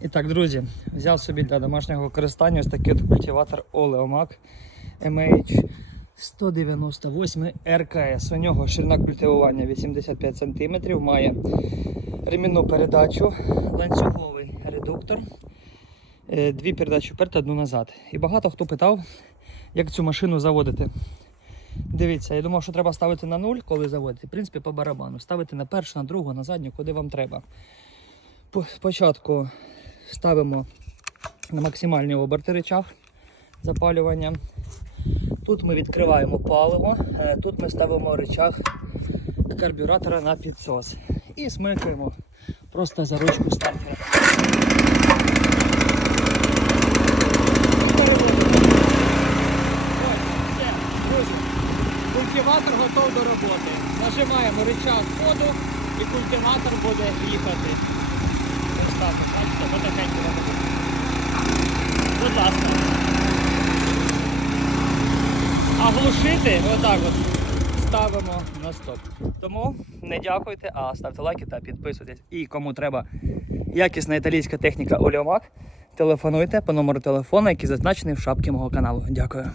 І так, друзі, взяв собі для домашнього використання ось такий от культиватор Oleomac MH 198 РКС. У нього ширина культивування 85 см, має ремінну передачу, ланцюговий редуктор, е, дві передачі вперед, одну назад. І багато хто питав, як цю машину заводити. Дивіться, я думав, що треба ставити на нуль, коли заводити. В принципі, по барабану. Ставити на першу, на другу, на задню, куди вам треба. Спочатку ставимо на максимальний оберти речах запалювання. Тут ми відкриваємо паливо, е, тут ми ставимо речах карбюратора на підсос. І смикаємо просто за ручку стартера. Культиватор готов до роботи. Нажимаємо рычаг входу і культиватор буде їхати. От, бачите, потихеньку робимо. Будь ласка. А глушити отак от ставимо на стоп. Тому не дякуйте, а ставте лайки та підписуйтесь. І кому треба якісна італійська техніка Оліомак, телефонуйте по номеру телефону, який зазначений в шапці мого каналу. Дякую.